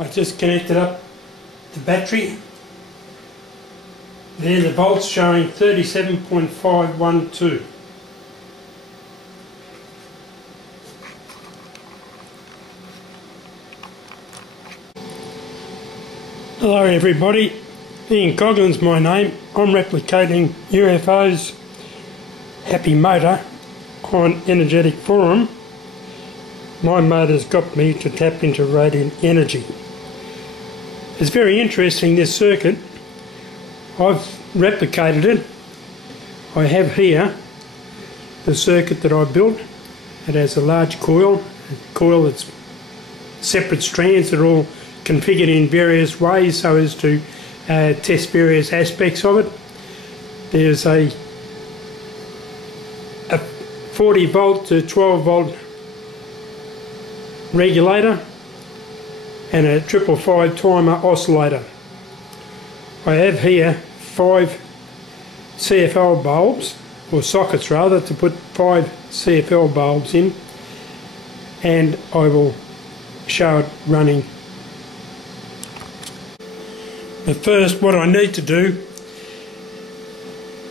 I just connected up the battery. There the volts showing 37.512. Hello everybody, Ian Coglin's my name. I'm replicating UFO's Happy Motor on Energetic Forum. My motor's got me to tap into radiant energy. It's very interesting, this circuit. I've replicated it. I have here the circuit that I built. It has a large coil that's separate strands that are all configured in various ways so as to test various aspects of it. There's a 40 volt to 12 volt regulator and a 555 timer oscillator. I have here 5 CFL bulbs, or sockets rather, to put 5 CFL bulbs in, and I will show it running. But first, what I need to do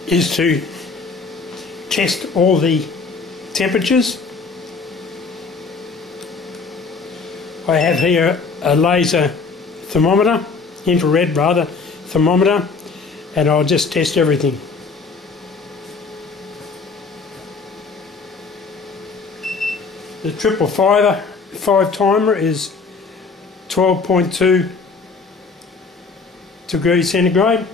is to test all the temperatures. I have here a laser thermometer, infrared rather, thermometer, and I'll just test everything. The 555 timer is 12.2 degrees centigrade.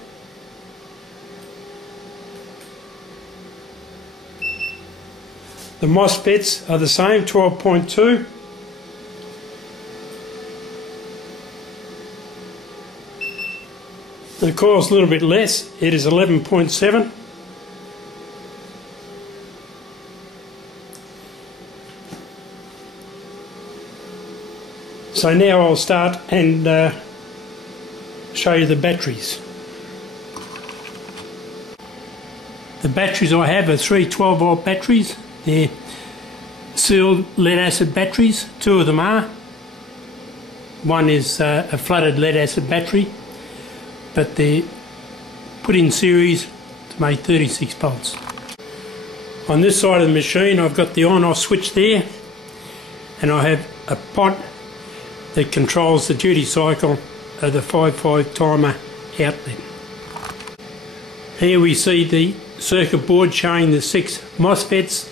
The MOSFETs are the same, 12.2. The coil's a little bit less, it is 11.7. So now I'll start and show you the batteries. The batteries I have are 3 12 volt batteries. They're sealed lead acid batteries, 2 of them are. One is a flooded lead acid battery, but they're put in series to make 36 volts. On this side of the machine I've got the on-off switch there, and I have a pot that controls the duty cycle of the 555 timer outlet. Here we see the circuit board showing the 6 MOSFETs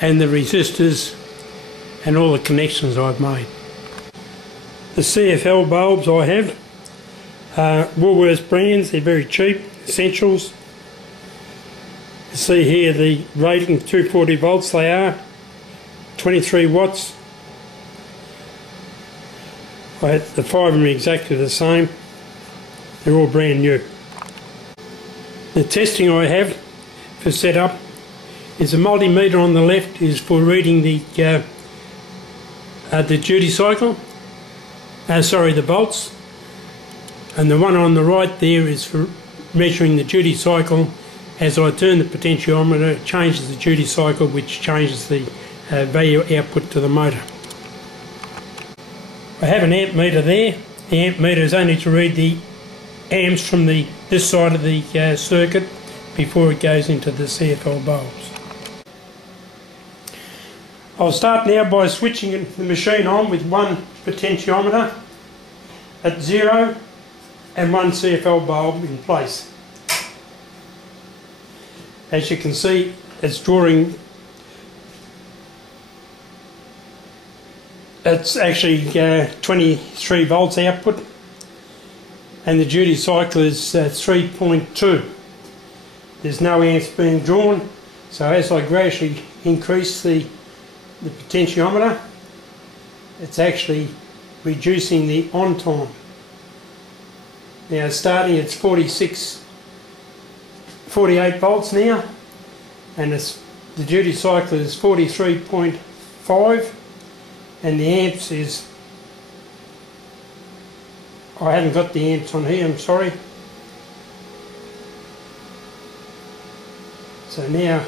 and the resistors and all the connections I've made. The CFL bulbs I have Woolworths brands, they're very cheap, Essentials. You see here the rating, 240 volts they are, 23 watts. The 5 of them are exactly the same, they're all brand new. The testing I have for setup is a multimeter on the left is for reading the duty cycle, the volts. And the one on the right there is for measuring the duty cycle. As I turn the potentiometer, it changes the duty cycle, which changes the value output to the motor. I have an amp meter there. The amp meter is only to read the amps from this side of the circuit before it goes into the CFL bulbs. I'll start now by switching the machine on with one potentiometer at 0 and one CFL bulb in place. As you can see, it's drawing, it's actually 23 volts output, and the duty cycle is 3.2. There's no amps being drawn, so as I gradually increase the potentiometer, it's actually reducing the on time. Now starting it's 48 volts now, and the duty cycle is 43.5, and the amps is, I haven't got the amps on here, I'm sorry. So now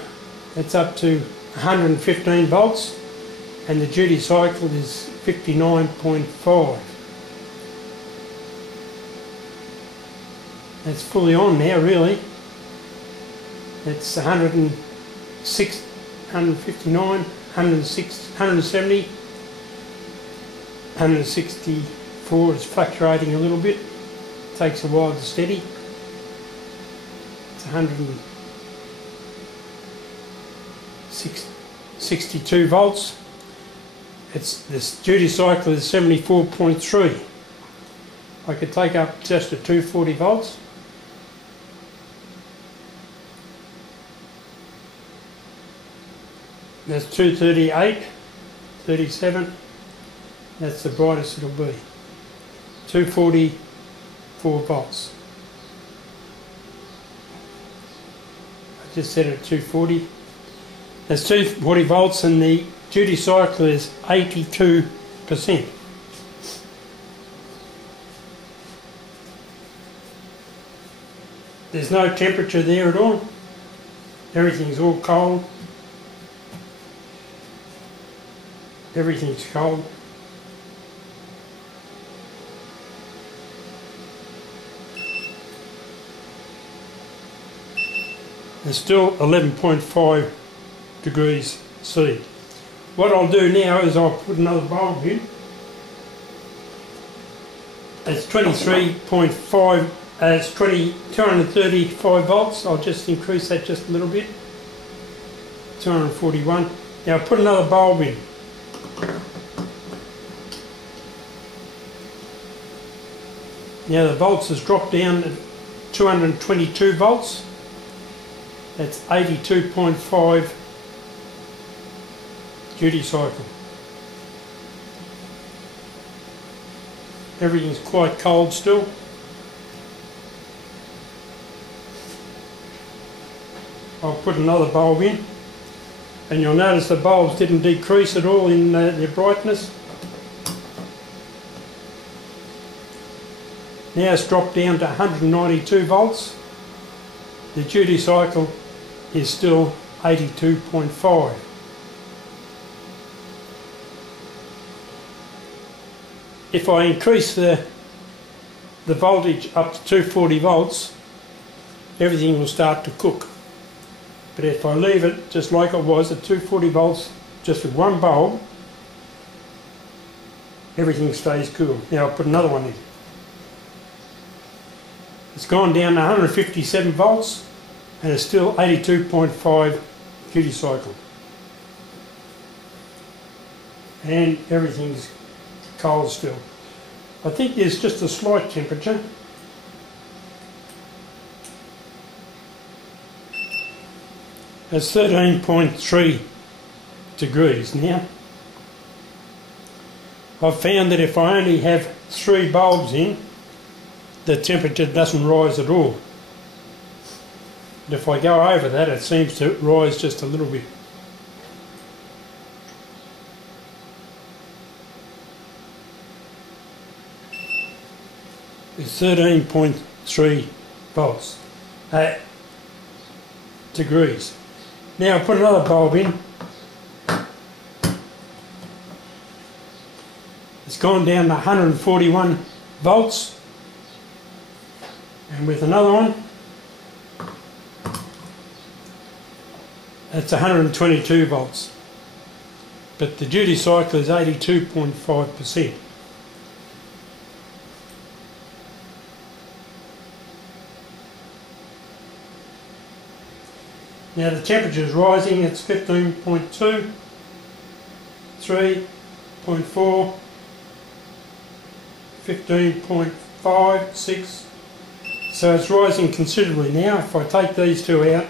it's up to 115 volts, and the duty cycle is 59.5. It's fully on now, really. It's 106, 159, 106, 170, 164. It's fluctuating a little bit. Takes a while to steady. It's 162 volts. This duty cycle is 74.3. I could take up just at 240 volts. That's 238, 37. That's the brightest it'll be. 244 volts. I just set it at 240. That's 240 volts and the duty cycle is 82%. There's no temperature there at all. Everything's all cold. Everything's cold. There's still 11.5 degrees C. What I'll do now is I'll put another bulb in. It's 23.5, it's 235 volts. I'll just increase that just a little bit. 241. Now I'll put another bulb in. Now the volts has dropped down to 222 volts. That's 82.5 duty cycle. Everything's quite cold still. I'll put another bulb in and you'll notice the bulbs didn't decrease at all in their brightness. Now it's dropped down to 192 volts. The duty cycle is still 82.5. If I increase the voltage up to 240 volts, everything will start to cook. But if I leave it just like it was at 240 volts, just with one bulb, everything stays cool. Now I'll put another one in. It's gone down to 157 volts and it's still 82.5 duty cycle. And everything's cold still. I think there's just a slight temperature. It's 13.3 degrees now. I've found that if I only have 3 bulbs in, the temperature doesn't rise at all. But if I go over that, it seems to rise just a little bit. It's 13.3 volts, degrees. Now I'll put another bulb in. It's gone down to 141 volts. And with another one, that's 122 volts. But the duty cycle is 82.5%. Now the temperature is rising, it's 15.2, 3.4, 15.5, 6. So it's rising considerably now. If I take these two out,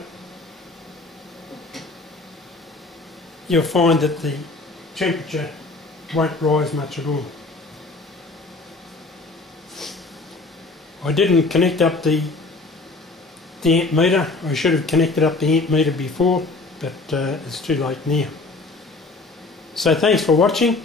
you'll find that the temperature won't rise much at all. I didn't connect up the amp meter. I should have connected up the amp meter before, but it's too late now. So thanks for watching.